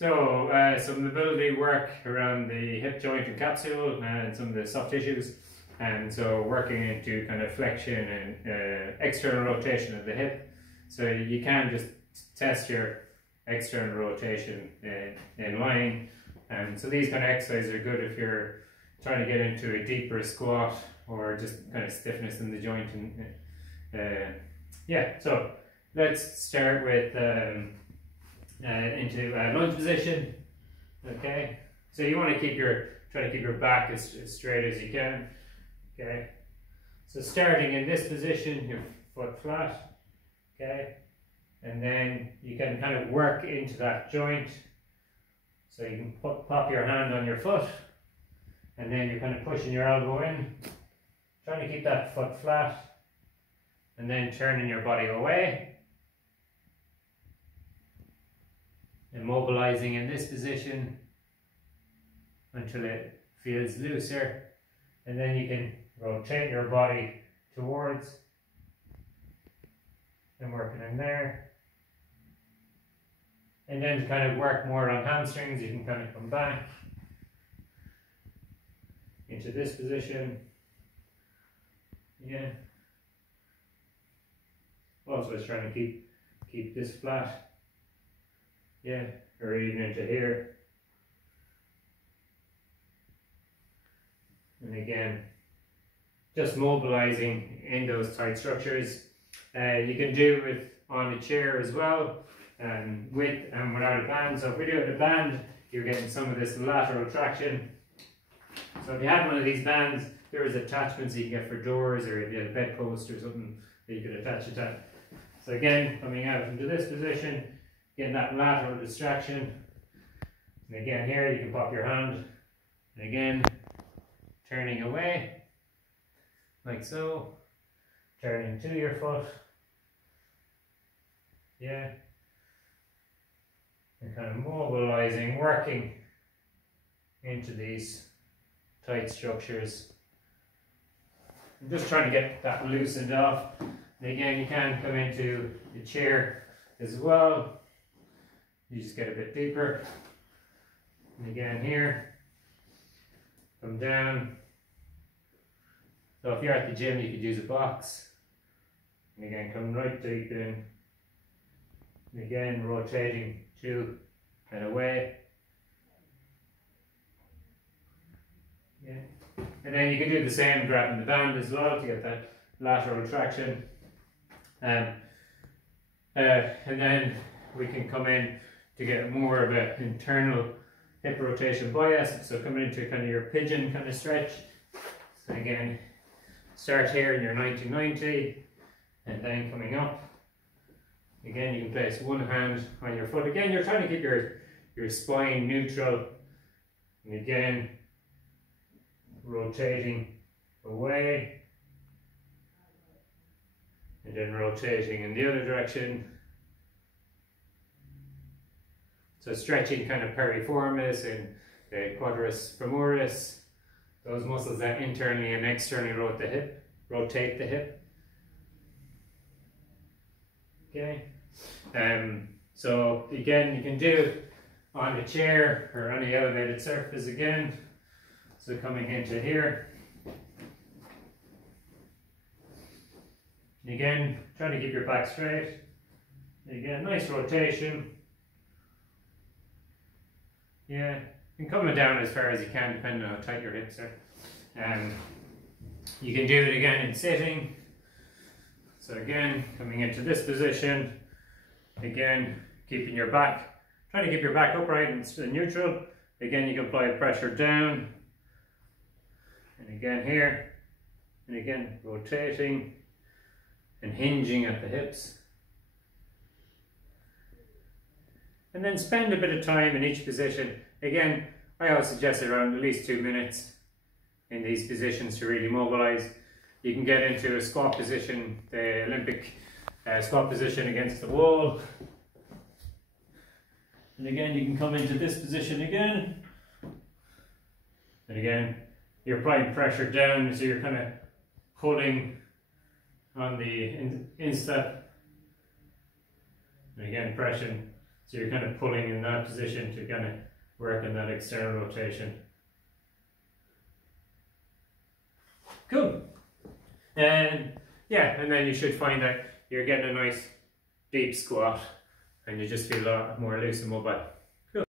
So some mobility work around the hip joint and capsule and some of the soft tissues, and so working into kind of flexion and external rotation of the hip. So you can just test your external rotation in lying, and so these kind of exercises are good if you're trying to get into a deeper squat or just kind of stiffness in the joint. And yeah, so let's start with into lunge position. Okay, so you want to try to keep your back as straight as you can. Okay, so starting in this position, your foot flat. Okay, and then you can kind of work into that joint. So you can pop your hand on your foot, and then you're kind of pushing your elbow in, trying to keep that foot flat, and then turning your body away. Immobilizing in this position until it feels looser, and then you can rotate your body towards and working in there. And then to kind of work more on hamstrings, you can kind of come back into this position. Yeah. Also, it's trying to keep this flat. Yeah, or even into here. And again, just mobilizing in those tight structures. You can do it on a chair as well, with and without a band. So if we do it with a band, you're getting some of this lateral traction. So if you had one of these bands, there is attachments you can get for doors, or if you had a bedpost or something that you could attach it to. So again, coming out into this position, getting that lateral distraction. And again here, you can pop your hand, and again, turning away, like so, turning to your foot, yeah, and kind of mobilizing, working into these tight structures. I'm just trying to get that loosened off. And again, you can come into the chair as well. You just get a bit deeper. And again here, come down. So if you're at the gym, you could use a box. And again, come right deep in. And again, rotating to and away. Yeah. And then you can do the same, grabbing the band as well to get that lateral traction. And then we can come in to get more of an internal hip rotation bias. So coming into kind of your pigeon kind of stretch. So again, start here in your 90-90, and then coming up. Again, you can place one hand on your foot. Again, you're trying to keep your spine neutral. And again, rotating away. And then rotating in the other direction. So stretching kind of piriformis and the quadratus femoris, those muscles that internally and externally rotate the hip. Okay. So again, you can do it on a chair or on the elevated surface again. So coming into here. Again, trying to keep your back straight. Again, nice rotation. Yeah, and coming down as far as you can, depending on how tight your hips are. You can do it again in sitting. So again, coming into this position. Again, keeping your back, trying to keep your back upright and neutral. Again, you can apply pressure down. And again here. And again, rotating and hinging at the hips. And then spend a bit of time in each position. Again, I always suggest around at least 2 minutes in these positions to really mobilize. You can get into a squat position, the Olympic squat position against the wall. And again, you can come into this position again. And again, you're applying pressure down, so you're kind of pulling on the instep. And again, So you're kind of pulling in that position to kind of work on that external rotation. Cool. And yeah, and then you should find that you're getting a nice deep squat and you just feel a lot more loose and mobile.